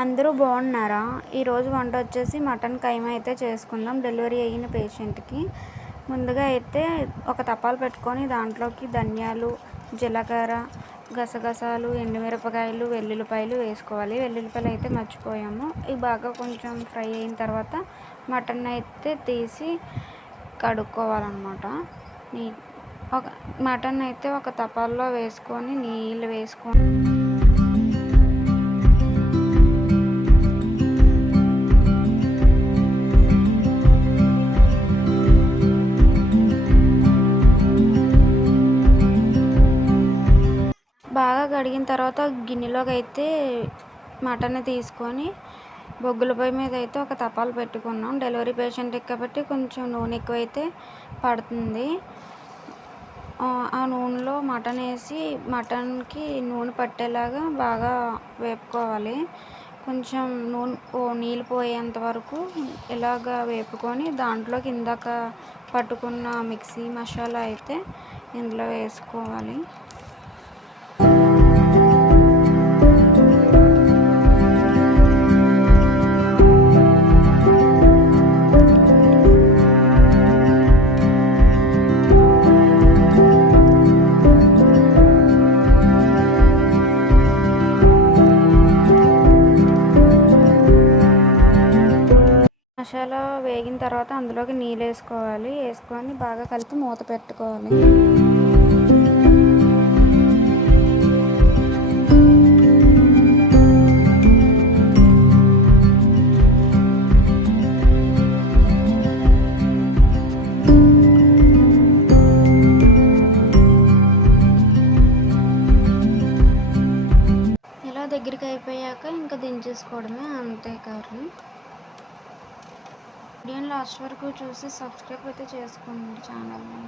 అందరూ బాగున్నారా? ఈరోజు వంట వచ్చేసి మటన్ కైమా అయితే చేసుకుందాం. డెలివరీ అయిన పేషెంట్కి ముందుగా అయితే ఒక తపాలు పెట్టుకొని దాంట్లోకి ధనియాలు, జీలకర్ర, గసగసాలు, ఎండుమిరపకాయలు, వెల్లుల్లిపాయలు వేసుకోవాలి. వెల్లుల్లిపాయలు అయితే మర్చిపోయాము. ఇవి బాగా కొంచెం ఫ్రై అయిన తర్వాత మటన్ అయితే తీసి కడుక్కోవాలన్నమాట. ఒక మటన్ అయితే ఒక తపాల్లో వేసుకొని నీళ్ళు వేసుకొని బాగా కడిగిన తర్వాత గిన్నెలోకి అయితే మటన్ తీసుకొని బొగ్గుల పొయ్యి మీద అయితే ఒక తపాలు పెట్టుకున్నాం. డెలివరీ పేషెంట్కి కాబట్టి కొంచెం నూనె ఎక్కువైతే పడుతుంది. ఆ నూనెలో మటన్ వేసి మటన్కి నూనె పట్టేలాగా బాగా వేపుకోవాలి. కొంచెం నీళ్ళు పోయేంత వరకు ఇలాగ వేపుకొని దాంట్లోకి ఇందాక పట్టుకున్న మిక్సీ మసాలా అయితే ఇందులో వేసుకోవాలి. మసాలా వేగిన తర్వాత అందులోకి నీళ్ళు వేసుకోవాలి. వేసుకొని బాగా కలిపి మూత పెట్టుకోవాలి. ఇలా దగ్గరికి అయిపోయాక ఇంకా దించేసుకోవడమే, అంతే కర్రీ. వీడియోని లాస్ట్ వరకు చూసి సబ్స్క్రైబ్ అయితే చేసుకోండి ఛానల్ని.